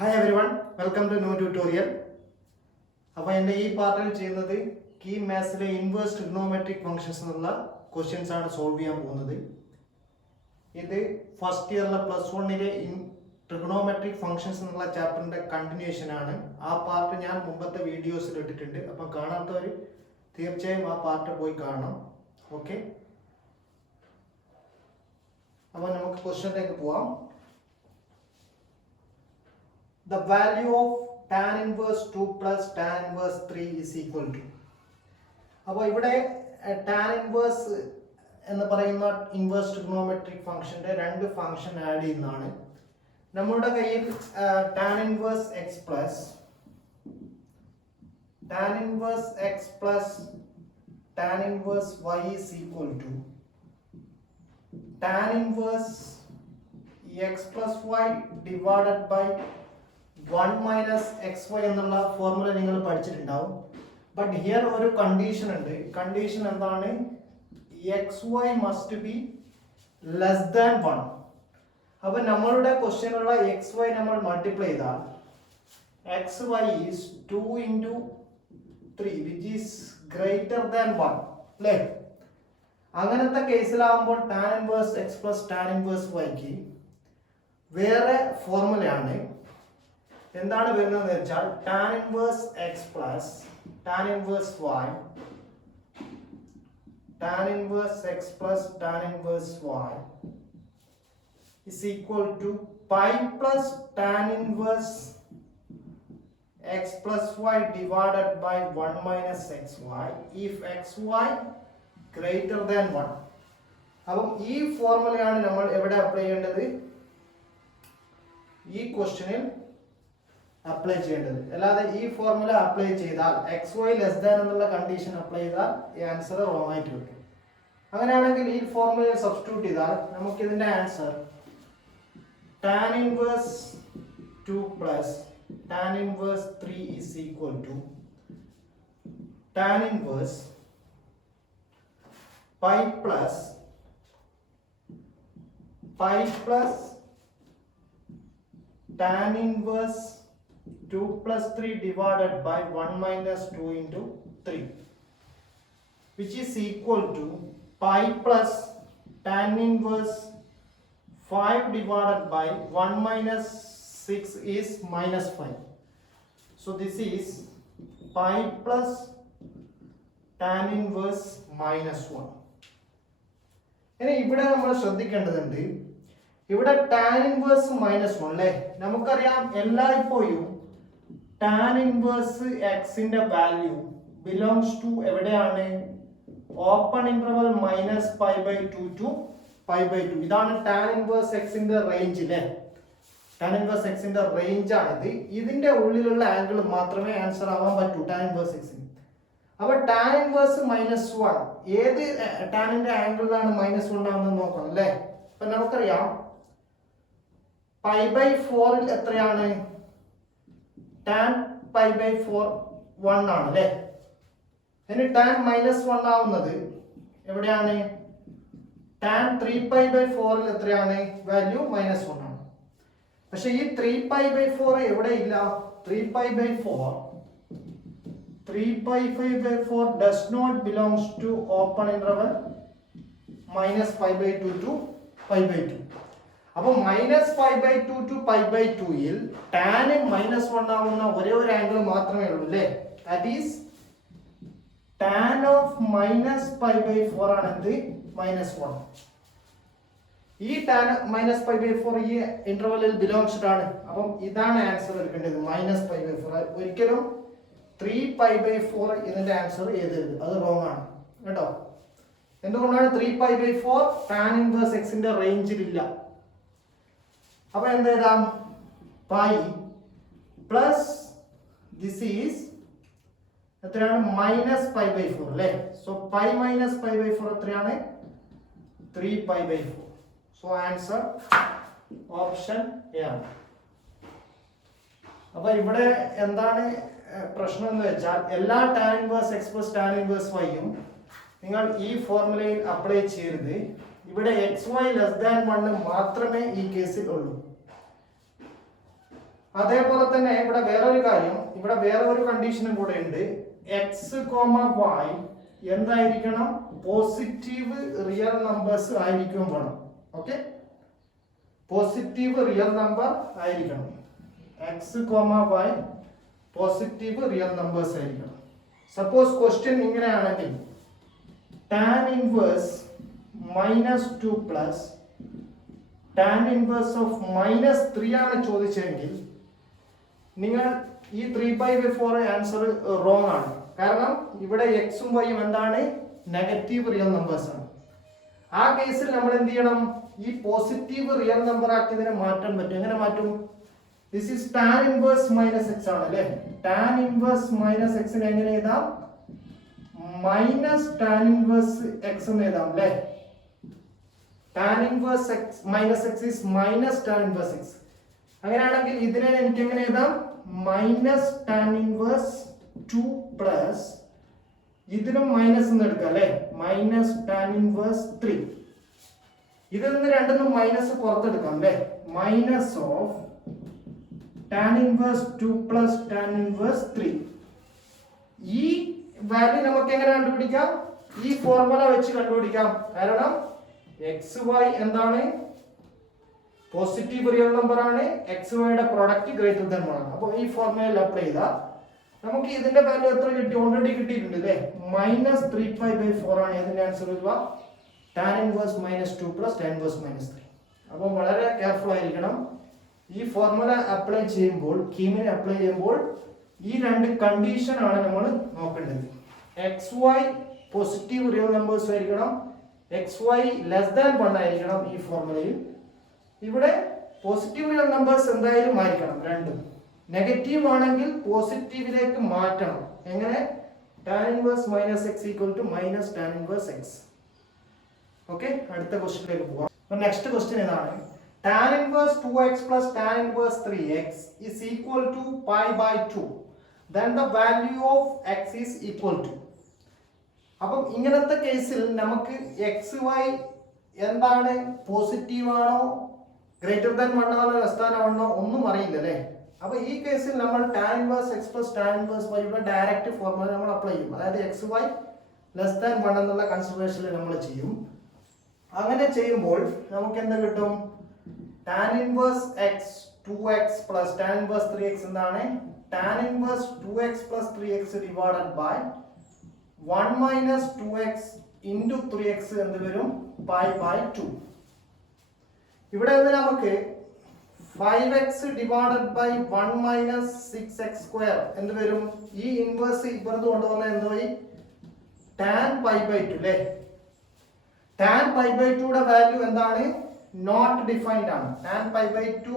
Hi everyone, welcome to new tutorial. അപ്പോൾ എൻ്റെ ഈ പാർട്ടിൽ ചെയ്യുന്നത് കീ മാത്സിലെ ഇൻവേഴ്സ് ട്രിഗണോമെട്രിക് ഫംഗ്ഷൻസ് എന്നുള്ള ക്വസ്റ്റ്യൻസ് ആണ് സോൾവ് ചെയ്യാൻ പോകുന്നത്. ഇത് ഫസ്റ്റ് ഇയറിലെ +1 ട്രിഗണോമെട്രിക് ഫംഗ്ഷൻസ് എന്നുള്ള ചാപ്റ്ററിൻ്റെ കണ്ടിന്യൂഷൻ ആണ്. ആ പാർട്ട് ഞാൻ മുമ്പത്തെ വീഡിയോസിൽ ഇട്ടിട്ടുണ്ട്. അപ്പം കാണാത്തവർ തീർച്ചയായും ആ പാർട്ട് പോയി കാണണം. ഓക്കെ, അപ്പോൾ നമുക്ക് ക്വസ്റ്റ്യനിലേക്ക് പോവാം. The value of tan inverse 2 plus tan inverse 3 is equal to. അപ്പോൾ ഇവിടെ tan inverse എന്ന് പറയുന്ന ഇൻവേഴ്സ് ട്രിഗണോമെട്രിക് ഫംഗ്ഷന്റെ രണ്ട് ഫംഗ്ഷൻ ആഡ് ചെയ്യുന്നതാണ്. നമ്മുടെ കയ്യിൽ tan inverse x plus tan inverse y is equal to tan inverse x plus y divided by 1 minus xy എന്നുള്ള ഫോർമുല നിങ്ങൾ പഠിച്ചിട്ടുണ്ടാവും. ബട്ട് ഹിയർ ഒരു കണ്ടീഷൻ ഉണ്ട്. കണ്ടീഷൻ എന്താണ്? xy must be less than 1. അപ്പോൾ നമ്മളുടെ ക്വസ്റ്റ്യനുള്ള xy നമ്മൾ മൾട്ടിപ്ലൈ ചെയ്താൽ xy is 2 into 3 which is greater than 1 അല്ലേ? അങ്ങനത്തെ കേസിലാവുമ്പോൾ tan inverse x plus tan inverse y ക്ക് വേറെ ഫോർമുലയാണ്. എന്താണ് വരുന്നതെന്ന് വെച്ചാൽ tan inverse x plus tan inverse y is equal to pi plus tan inverse x plus y divided by 1 minus xy if xy greater than 1. അപ്പം ഈ ഫോർമുലയാണ് നമ്മൾ എവിടെ apply ചെയ്യേണ്ടത്? ഈ ക്വസ്റ്റ്യനിൽ അപ്ലൈ ചെയ്യേണ്ടത്. അല്ലാതെ ഈ ഫോർമുല അപ്ലൈ ചെയ്താൽ xy ലെസ് ദാൻ എന്നുള്ള കണ്ടീഷൻ അപ്ലൈ ചെയ്താൽ ഈ ആൻസർ റോങ് ആയിട്ട് വരും. അങ്ങനെയാണെങ്കിൽ ഈ ഫോർമുലയിൽ സബ്സ്റ്റിറ്റ്യൂട്ട് ചെയ്താൽ നമുക്ക് ഇതിന്റെ answer tan inverse 2 plus tan inverse 3 is equal to tan inverse pi plus tan inverse 2 plus 3 divided by 1 minus 2 into 3 which is equal to pi plus tan inverse 5 divided by 1 minus 6 is minus 5. So this is pi plus tan inverse minus 1. ഇനി ഇവിടെ നമ്മൾ ശ്രദ്ധിക്കേണ്ടതുണ്ട്. ഇവിടെ tan inverse -1 അല്ലേ? നമുക്കറിയാം എല്ലായ്പ്പോഴും tan inverse x ന്റെ value belongs to എവിടെയാണ്? Open interval -π/2 to π/2. ഇതാണ് tan inverse x ന്റെ റേഞ്ച് അല്ലേ? tan inverse x ന്റെ റേഞ്ച് ആണിത്. ഇതിന്റെ ഉള്ളിലുള്ള ആംഗിൾ മാത്രമേ ആൻസർ ആവാൻ പറ്റൂ tan inverse x ന്. അപ്പോൾ tan inverse -1 ഏത് ടാനിന്റെ ആംഗിളിലാണ് -1 ആവുന്നത് നോക്കണം അല്ലേ? അപ്പൊ നമുക്കറിയാം π/4 ൽ എത്രയാണ്? tan π/4 1 ആണ് അല്ലേ? ഇനി tan -1 ആവുന്നത് എവിടെയാണ്? tan 3π/4 ൽ എത്രയാണ്? വാല്യൂ -1 ആണ്. പക്ഷെ ഈ 3π/4 എവിടെ ഇല്ല? 3π/4 does not belongs to open interval -π/2 to π/2. അപ്പോൾ -π/2 to π/2 ൽ tan -1 ആവുന്ന ഒരേ ഒരു ആംഗിൾ മാത്രമേ ഉള്ളൂ അല്ലേ? That is tan of -π/4 ആണെന്ത്? -1. ഈ tan -π/4 ഈ ഇന്റർവെല്ലിൽ ബിലോങ്സ്ഡ് ആണ്. അപ്പം ഇതാണ് ആൻസർ എടുക്കേണ്ടത് -π/4. ഒരിക്കലും 3π/4 ഇതിന്റെ ആൻസർ എഴുതരുത്, അത് റോങ് ആണ് കേട്ടോ. എന്തുകൊണ്ടാണ് 3π/4? tan inverse x ന്റെ റേഞ്ചിൽ ഇല്ല. അപ്പോൾ എന്ത് എഴുതാം? പൈ പ്ലസ് ദിസ് ഈസ് എത്രയാണ്? -π/4 അല്ലേ? സോ പൈ -π/4 എത്രയാണ്? 3π/4. സോ ആൻസർ ഓപ്ഷൻ എ ആണ്. അപ്പോൾ ഇവിടെ എന്താണ് പ്രശ്നം എന്ന് വെച്ചാൽ എല്ലാ tan inverse x plus tan inverse y യും നിങ്ങൾ ഈ ഫോർമുലയിൽ അപ്ലൈ ചെയ്യരുത്. ഇവിടെ xy ലെസ് ദാൻ 1 മാത്രമേ ഈ കേസിൽ ഉള്ളൂ. അതേപോലെ തന്നെ ഇവിടെ വേറൊരു കാര്യം, ഇവിടെ വേറെ ഒരു കണ്ടീഷനും കൂടെ ഉണ്ട്. എക്സ് കോമ വൈ എന്തായിരിക്കണം? പോസിറ്റീവ് റിയൽ നമ്പേഴ്സ് ആയിരിക്കും വേണം. ഓക്കെ, പോസിറ്റീവ് റിയൽ നമ്പർ ആയിരിക്കണം. X comma y positive real numbers ആയിരിക്കണം. സപ്പോസ് ക്വസ്റ്റ്യൻ ഇങ്ങനെയാണെങ്കിൽ tan inverse -2 plus tan inverse of -3 ആണ് ചോദിച്ചെങ്കിൽ നിങ്ങൾ ഈ 3/4 ആൻസർ റോങ് ആണ്. കാരണം ഇവിടെ എക്സും വൈയും എന്താണ്? നെഗറ്റീവ് റിയൽ നമ്പേഴ്സ് ആണ്. ആ കേസിൽ നമ്മൾ എന്ത് ചെയ്യണം? ഈ പോസിറ്റീവ് റിയൽ നമ്പർ ആക്കി ഇതിനെ മാറ്റാൻ പറ്റും. എങ്ങനെ മാറ്റും? This is tan inverse -x ആണ് അല്ലേ? tan ഇൻവേഴ്സ് -x നെ എങ്ങനെ എഴുതാം? tan ഇൻവേഴ്സ് x എന്ന് എഴുതാം അല്ലേ? tan inverse x is tan inverse x. അങ്ങനെയാണെങ്കിൽ ഇതിനെ എനിക്ക് എങ്ങനെ എഴുതാം? tan ഇൻവേഴ്സ് 2 പ്ലസ് ഇതിനും മൈനസ് എന്ന് എടുക്കാം അല്ലേ? tan inverse 3. ഇതിൽ നിന്ന് രണ്ടിനും മൈനസ് പുറത്തെടുക്കാം അല്ലേ? Minus of tan inverse 2 plus tan inverse 3. ഈ വാല്യൂ നമുക്ക് എങ്ങനെ കണ്ടുപിടിക്കാം? ഈ ഫോർമുല വെച്ച് കണ്ടുപിടിക്കാം. കാരണം എക്സ് വൈ എന്താണ്? പോസിറ്റീവ് റിയൽ നമ്പർ ആണ്. എക്സ് വൈയുടെ പ്രോഡക്റ്റ് ഗ്രേറ്റർ ദാൻ 1 ആണ്. അപ്പോൾ ഈ ഫോർമുലയിൽ അപ്ലൈ ചെയ്താൽ നമുക്ക് ഇതിന്റെ വാല്യൂ എത്ര കിട്ടി? ഓൾറെഡി കിട്ടിയിട്ടുണ്ട് അല്ലേ? -3π/4 ആണ് ഇതിന്റെ ആൻസർ വരിക. tan inverse -2 plus tan inverse -3. അപ്പോൾ വളരെ കെയർഫുൾ ആയിരിക്കണം. ഈ ഫോർമുല അപ്ലൈ ചെയ്യുമ്പോൾ, കീമിനെ അപ്ലൈ ചെയ്യുമ്പോൾ ഈ രണ്ട് കണ്ടീഷൻ ആണ് നമ്മൾ നോക്കേണ്ടത്. X y positive real numbers ആയിരിക്കണം, എക്സ് വൈ ലെസ് ദാൻ 1 ആയിരിക്കണം. ഈ ഫോർമുലയിൽ ഇവിടെ പോസിറ്റീവ് റിയൽ നമ്പേഴ്സ് എന്തായാലും ആയിരിക്കണം. രണ്ടും നെഗറ്റീവ് ആണെങ്കിൽ പോസിറ്റീവിലേക്ക് മാറ്റണം. എങ്ങനെ? tan inverse -x - tan inverse x. Okay, അടുത്ത ക്വസ്റ്റ്യനിലേക്ക് പോകാം. നെക്സ്റ്റ് ക്വസ്റ്റ്യൻ ഇതാണ്. tan inverse 2x plus tan inverse 3x is equal to π/2. Then the value of x is equal to. അപ്പം ഇങ്ങനത്തെ കേസിൽ നമുക്ക് എക്സ് വൈ എന്താണ്? പോസിറ്റീവ് ആണോ, ഗ്രേറ്റർ ദാൻ 1 ആണോ, ലെസ് ദാൻ 1 ആണോ ഒന്നും അറിയില്ല അല്ലേ? അപ്പൊ ഈ കേസിൽ നമ്മൾ tan inverse x plus tan inverse y യുടെ ഡയറക്റ്റ് ഫോർമുല നമ്മൾ അപ്ലൈ ചെയ്യും. അതായത് എക്സ് വൈ ലെസ് ദാൻ 1 എന്നുള്ള കൺസിഡറേഷനിൽ നമ്മൾ ചെയ്യും. അങ്ങനെ ചെയ്യുമ്പോൾ നമുക്ക് എന്ത് കിട്ടും? tan inverse x 2x plus tan inverse 3x എന്താണ്? tan inverse 2x plus 3x divided by 1 minus 2x into 3x എന്ത് വരും? π/2. ഇവിടെ നിന്ന് നമുക്ക് 5x divided by 1 minus 6x square എന്ത് വരും? ഈ ഇൻവേഴ്സ് ഇപ്പുറത്ത് കൊണ്ടുവന്ന എന്തായി? tan π/2 അല്ലേ? tan π/2 യുടെ വാല്യൂ എന്താണ്? നോട്ട് ഡിഫൈൻഡ് ആണ്. tan π/2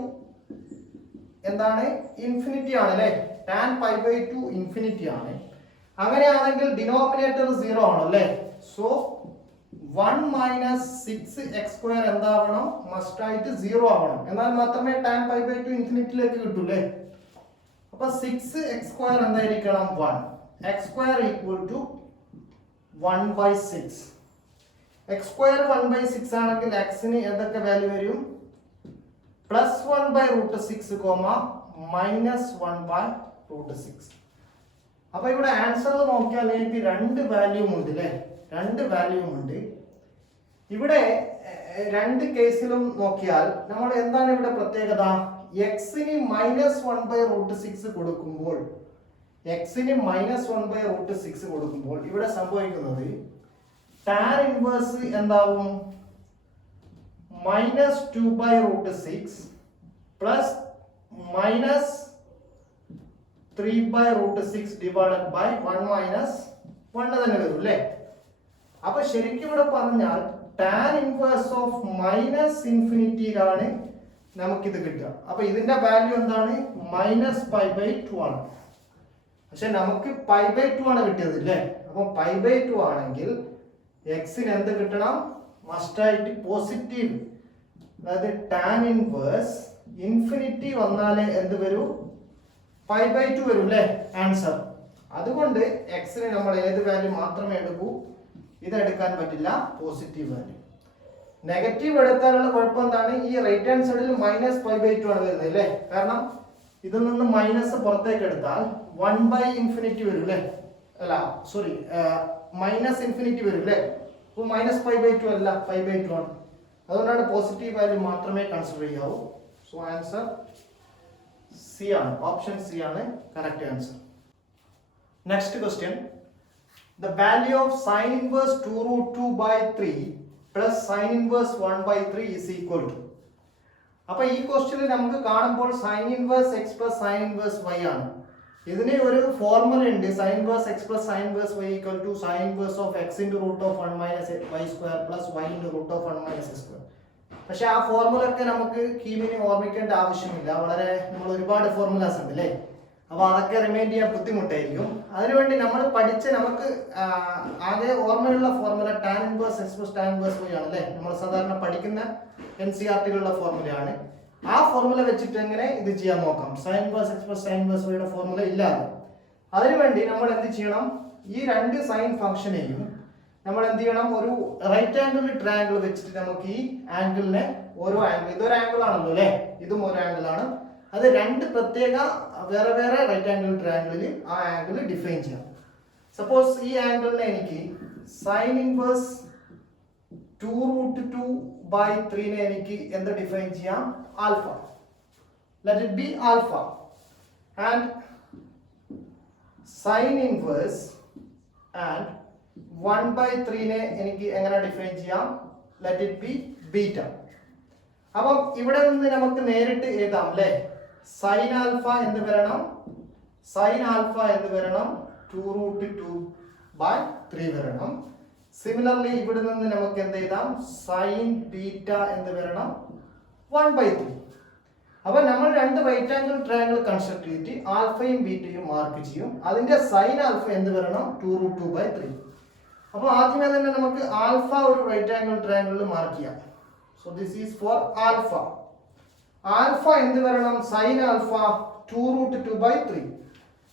എന്താണ്? ഇൻഫിനിറ്റി ആണ് അല്ലേ? tan π/2 ഇൻഫിനിറ്റി ആണ്. അങ്ങനെയാണെങ്കിൽ ഡിനോമിനേറ്റർ 0 ആണ് അല്ലേ? സോ 1 minus 6x square എന്താവണം? മസ്റ്റ് ആയിട്ട് 0 ആവണം. എന്നാൽ മാത്രമേ tan π/2 ഇൻഫിനിറ്റിയിലേക്ക് കിട്ടൂ അല്ലേ? അപ്പോൾ 6x square എന്തായിരിക്കണം? 1. x square equal to 1/6. x square 1/6 ആണെങ്കിൽ x ന് എന്തൊക്കെ വാല്യൂ വരും? +1/√6, -1/√6. അപ്പൊ ഇവിടെ ആൻസർ നോക്കിയാൽ എനിക്ക് രണ്ട് വാല്യൂം ഉണ്ട് അല്ലേ? രണ്ട് വാല്യൂം ഉണ്ട്. ഇവിടെ രണ്ട് കേസിലും നോക്കിയാൽ നമ്മൾ എന്താണ് ഇവിടെ പ്രത്യേകത? എക്സിന് -1/√6 കൊടുക്കുമ്പോൾ, എക്സിന് -1/√6 കൊടുക്കുമ്പോൾ ഇവിടെ സംഭവിക്കുന്നത് tan ഇൻവേഴ്സ് എന്താവും? -2/√6 പ്ലസ് -3/√6 divided by 1 minus 1 തന്നെ വരും അല്ലേ? അപ്പൊ ശരിക്കും ഇവിടെ പറഞ്ഞാൽ tan ഇൻവേഴ്സ് ഓഫ് -ഇൻഫിനിറ്റിയിലാണ് നമുക്കിത് കിട്ടുക. അപ്പൊ ഇതിന്റെ വാല്യൂ എന്താണ്? -π/2 ആണ്. പക്ഷെ നമുക്ക് π/2 ആണ് കിട്ടിയത് അല്ലേ? അപ്പൊ π/2 ആണെങ്കിൽ എക്സിന് എന്ത് കിട്ടണം? മസ്റ്റായിട്ട് പോസിറ്റീവ്, അതായത് tan ഇൻവേഴ്സ് ഇൻഫിനിറ്റി വന്നാലേ എന്ത് വരൂ? π/2 വരും അല്ലേ ആൻസർ. അതുകൊണ്ട് എക്സിന് നമ്മൾ ഏത് വാല്യൂ മാത്രമേ എടുക്കൂ? ഇത് എടുക്കാൻ പറ്റില്ല, പോസിറ്റീവ് വാല്യൂ. നെഗറ്റീവ് എടുത്താലുള്ള കുഴപ്പം എന്താണ്? ഈ റൈറ്റ് ഹാൻഡ് സൈഡിൽ -π/2 ആണ് വരുന്നത് അല്ലേ? കാരണം ഇതിൽ നിന്ന് മൈനസ് പുറത്തേക്ക് എടുത്താൽ 1/∞ വരും അല്ലേ? അല്ല സോറി, -∞ വരും അല്ലേ? അപ്പോൾ -π/2 അല്ല, π/2 ആണ്. അതുകൊണ്ടാണ് പോസിറ്റീവ് വാല്യൂ മാത്രമേ കൺസിഡർ ചെയ്യാവൂ. സോ ആൻസർ സി ആണ്, ഓപ്ഷൻ സി ആണ് correct answer. Next question, the value of sin inverse 2√2/3 plus sin inverse 1/3 is equal to. അപ്പോൾ ഈ ക്വസ്റ്റ്യനിൽ നമുക്ക് കാണുമ്പോൾ sin inverse x plus sin inverse y ആണ്. ഇതിന് ഒരു ഫോർമുല ഉണ്ട്, sin inverse x plus sin inverse y equal to sin inverse of x into root of 1 minus y square plus y into root of 1 minus x square. പക്ഷെ ആ formula ഒക്കെ നമുക്ക് കീമിന് ഓർമ്മിക്കേണ്ട ആവശ്യമില്ല, വളരെ നമ്മൾ ഒരുപാട് ഫോർമുലാസ് ഉണ്ട് അല്ലേ? അപ്പോൾ അതൊക്കെ റിമൈൻഡ് ചെയ്യാൻ ബുദ്ധിമുട്ടായിരിക്കും. അതിനുവേണ്ടി നമ്മൾ പഠിച്ച നമുക്ക് ആകെ ഓർമ്മയുള്ള formula tan inverse x plus tan inverse y ആണ് അല്ലേ? നമ്മൾ സാധാരണ പഠിക്കുന്ന NCERT-യിലുള്ള ഫോർമുലയാണ്. ആ ഫോർമുല വെച്ചിട്ട് എങ്ങനെ ഇത് ചെയ്യാൻ നോക്കാം. sin inverse x plus tan inverse y യുടെ ഫോർമുല ഇല്ലാതെ. അതിനുവേണ്ടി നമ്മൾ എന്ത് ചെയ്യണം, ഈ രണ്ട് സൈൻ ഫംഗ്ഷനെയും നമ്മൾ എന്ത് ചെയ്യണം, ഒരു റൈറ്റ് ആംഗിൾ ട്രയാംഗിൾ വെച്ചിട്ട് നമുക്ക് ഈ ആംഗിളിനെ ഓരോ ആംഗിൾ, ഇതൊരു ആംഗിൾ ആണല്ലോ അല്ലേ, ഇതും ഒരു ആംഗിൾ ആണ്, അത് രണ്ട് പ്രത്യേക വേറെ വേറെ റൈറ്റ് ആംഗിൾ ട്രയാംഗിളിൽ ആ ആംഗിൾ ഡിഫൈൻ ചെയ്യാം. സപ്പോസ് ഈ ആംഗിളിനെ എനിക്ക് sin inverse 2√2/3 നെ എനിക്ക് എന്ത് ഡിഫൈൻ ചെയ്യാം, alpha. Let it be alpha. And sin inverse and 1/3 നെ എനിക്ക് എങ്ങനെ ഡിഫൈൻ ചെയ്യാം, ലെറ്റ് ഇറ്റ് ബി ബീറ്റ. അപ്പം ഇവിടെ നിന്ന് നമുക്ക് നേരിട്ട് എഴുതാം അല്ലേ, sin ആൽഫ എന്ന് വരണം, sin ആൽഫ എന്ന് വരണം 2√2/3 വരണം. സിമിലർലി ഇവിടെ നിന്ന് നമുക്ക് എന്ത് എഴുതാം, sin ബീറ്റ എന്ന് വരണം 1/3. അപ്പൊ നമ്മൾ രണ്ട് റൈറ്റ് ആംഗിൾ ട്രയാംഗിൾ കൺസ്ട്രക്ട് ചെയ്തിട്ട് ആൽഫയും ബീറ്റയും മാർക്ക് ചെയ്യും. അതിന്റെ sin ആൽഫ എന്ത് വരണം, 2√2/3. അപ്പോൾ ആദ്യമേ തന്നെ നമുക്ക് ആൽഫ ഒരു റൈറ്റ് ആംഗിൾ ട്രയാംഗിളിൽ മാർക്ക് ചെയ്യാം. So this is for alpha. Alpha എന്ത് വരണം, sin ആൽഫ 2√2/3.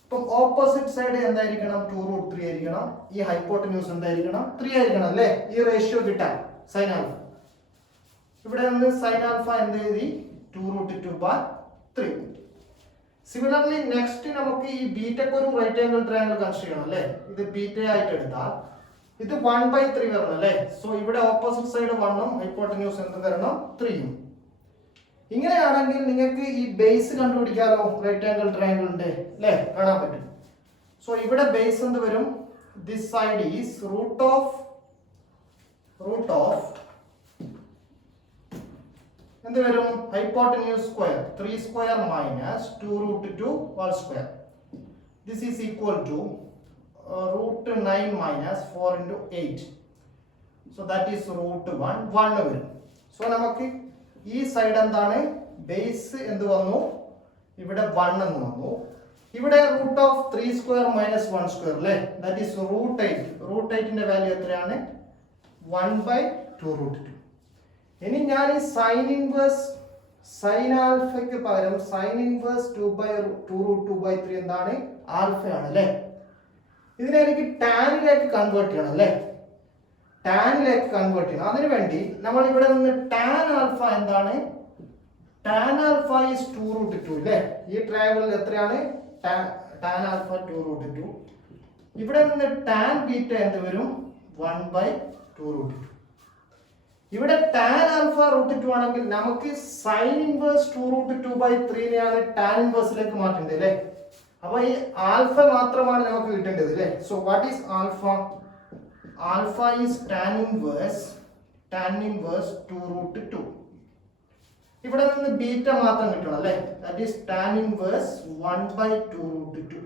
അപ്പം ഓപ്പോസിറ്റ് സൈഡ് എന്തായിരിക്കണം, 2√3 ആയിരിക്കണം. ഈ ഹൈപ്പോട്ടന്യൂസ് എന്തായിരിക്കണം, 3 ആയിരിക്കണം അല്ലേ, ഈ റേഷ്യോ കിട്ടാൻ sin ആൽഫ. ഇവിടെ നിന്ന് sin ആൽഫ എന്ത് എഴുതി, 2√2/3. സിമിലർലി നെക്സ്റ്റ് നമുക്ക് ഈ ബീറ്റക്ക് ഒരു റൈറ്റ് ആംഗിൾ ട്രയാംഗിൾ കൺസിഡർ ചെയ്യണം അല്ലേ. ഇത് ബീറ്റ ആയിട്ട് എടുത്താൽ ഇത് 1/3 വരണം അല്ലേ. സോ ഇവിടെ ഓപ്പോസിറ്റ് സൈഡ് 1ഉം ഹൈപ്പോട്ടന്യൂസ് എന്ത് വരണം, 3ഉം. ഇങ്ങനെയാണെങ്കിൽ നിങ്ങൾക്ക് ഈ ബേസ് കണ്ടുപിടിക്കാലോ, റൈറ്റ് ആംഗിൾ ട്രയാംഗിളിന്റെ അല്ലേ, കാണാൻ പറ്റും. സോ ഇവിടെ ബേസ് എന്ത് വരും, this side is root of എന്ത് വരും, hypotenuse square 3 square minus 2√2 whole square. This is equal to √9 minus 4 into 8. So that is √1 വരും. സോ നമുക്ക് ഈ സൈഡ് എന്താണ്, ബേസ് എന്ത് വന്നു, ഇവിടെ 1 എന്ന് വന്നു. ഇവിടെ √3 സ്ക്വയർ മൈനസ് 1 സ്ക്വയർ അല്ലേ, ദാറ്റ് ഈസ് √8. √8ന്റെ വാല്യൂ എത്രയാണ്, 1/2√2. ഇനി ഞാൻ ഈ സൈൻ ഇൻവേഴ്സ് സൈൻ ആൽഫയ്ക്ക് പകരം സൈൻ ഇൻവേഴ്സ് 2/2√2/3 എന്താണ്, ആൽഫയാണ് അല്ലേ. ഇതിനെ എനിക്ക് ടാനിലേക്ക് കൺവേർട്ട് ചെയ്യണം അല്ലേ, ടാനിലേക്ക് കൺവേർട്ട് ചെയ്യണം. അതിനുവേണ്ടി നമ്മൾ ഇവിടെ നിന്ന് ടാൻ ആൽഫ എന്താണ്, ടാൻ ആൽഫ ഈസ് 2√2 അല്ലേ. ഈ ട്രയാംഗിളിൽ എത്രയാണ്, ടാൻ ആൽഫ 2√2. ഇവിടെ നിന്ന് ടാൻ ബീറ്റ എന്ത് വരും, 1/2√2. ഇവിടെ ടാൻ ആൽഫ √2 ആണെങ്കിൽ നമുക്ക് സൈൻ ഇൻവേഴ്സ് 2√2/3 നെയാണ് ടാൻ ഇൻവേഴ്സിലേക്ക് മാറ്റേണ്ടത് അല്ലേ. അപ്പൊ ഈ ആൽഫ മാത്രമാണ് നമുക്ക് കിട്ടേണ്ടത് അല്ലേ. So what is alpha, alpha is tan inverse 2√2. ഇവിടെ നിന്ന് ബീറ്റ മാത്രം കിട്ടണം അല്ലേ, that is tan inverse 1/2√2.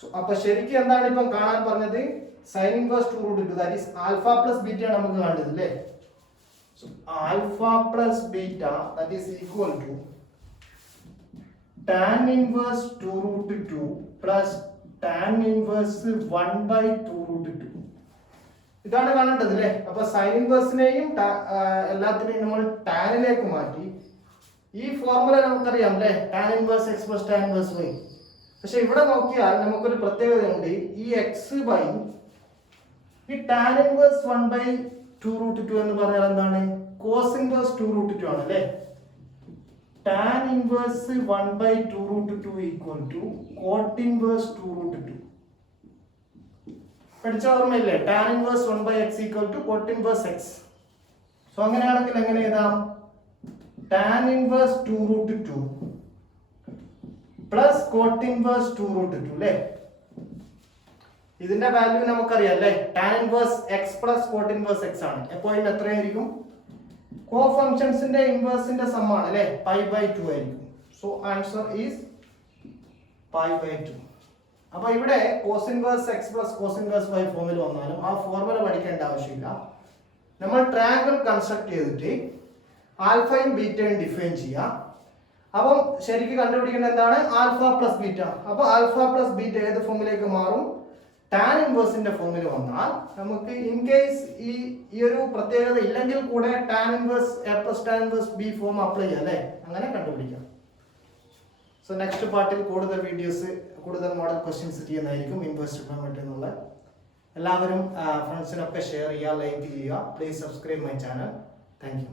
So അപ്പൊ ശരിക്കും എന്താണ് ഇപ്പം കാണാൻ പറഞ്ഞത്, sine inverse 2√2 that is alpha plus beta ആണ് നമുക്ക് കാണേണ്ടത് അല്ലേ. So alpha plus beta that is equal to tan inverse 2√2 plus tan inverse 1/2√2. ഇതാണ് കാണേണ്ടത് അല്ലേ. അപ്പൊ സൈൻ ഇൻവേഴ്സിനെയും എല്ലാത്തിനെയും നമ്മൾ ടാനിലേക്ക് മാറ്റി. ഈ ഫോർമുല നമുക്കറിയാം അല്ലേ, tan inverse x plus tan inverse y. പക്ഷെ ഇവിടെ നോക്കിയാൽ നമുക്കൊരു പ്രത്യേകതയുണ്ട്, ഈ x ബൈ ഈ tan inverse 1/2√2 എന്ന് പറഞ്ഞാൽ എന്താണ്, cos inverse 2√2 ആണ് അല്ലേ. tan inverse 1 by 2 root 2 equal to cot inverse 2 root 2. പഠിച്ച ഓർമ്മയില്ലേ? tan inverse 1 by x equal to cot inverse x. So അങ്ങനെയാണെങ്കിൽ എങ്ങനെ എഴുതാം? tan inverse 2 root 2 plus cot inverse 2 root 2 അല്ലേ? ഇതിന്റെ വാല്യൂ നമുക്കറിയാം അല്ലേ? tan inverse x plus cot inverse x ആണ്. എപ്പോഴും എത്രയായിരിക്കും? കോ ഫംഗ്ഷൻസിന്റെ ഇൻവേഴ്സിന്റെ സം ആണ് അല്ലേ? pi by 2 ആയിരിക്കും. So answer is pi by 2. അപ്പോൾ ഇവിടെ cos inverse x plus cos inverse y ഫോമിൽ വന്നാലും ആ ഫോർമുല പഠിക്കേണ്ട ആവശ്യമില്ല. നമ്മൾ ട്രയാങ്കിൾ കൺസ്ട്രക്ട് ചെയ്തിട്ട് ആൽഫയും ബീറ്റയും ഡിഫൈൻ ചെയ്യാം. അപ്പം ശരിക്കും കണ്ടുപിടിക്കേണ്ടത് എന്താണ്? Alpha plus beta. അപ്പോൾ ആൽഫ പ്ലസ് ബീറ്റ ഏത് ഫോമിലേക്ക് മാറും? ടാൻ ഇൻവേഴ്സിന്റെ ഫോമിൽ വന്നാൽ നമുക്ക് ഇൻ കേസ് ഈ ഒരു പ്രത്യേകത ഇല്ലെങ്കിൽ കൂടെ tan inverse A plus tan inverse B form apply ചെയ്യാം അല്ലേ? അങ്ങനെ കണ്ടുപിടിക്കാം. സോ നെക്സ്റ്റ് പാർട്ടിൽ കൂടുതൽ വീഡിയോസ്, കൂടുതൽ മോഡൽ ക്വസ്റ്റ്യൻസ് ചെയ്യുന്നതായിരിക്കും ഇൻവേഴ്സ് ട്രിഗണോമെട്രി എന്നുള്ള. എല്ലാവരും ഫ്രണ്ട്സിനൊക്കെ ഷെയർ ചെയ്യുക, ലൈക്ക് ചെയ്യുക. Please subscribe my channel. Thank you.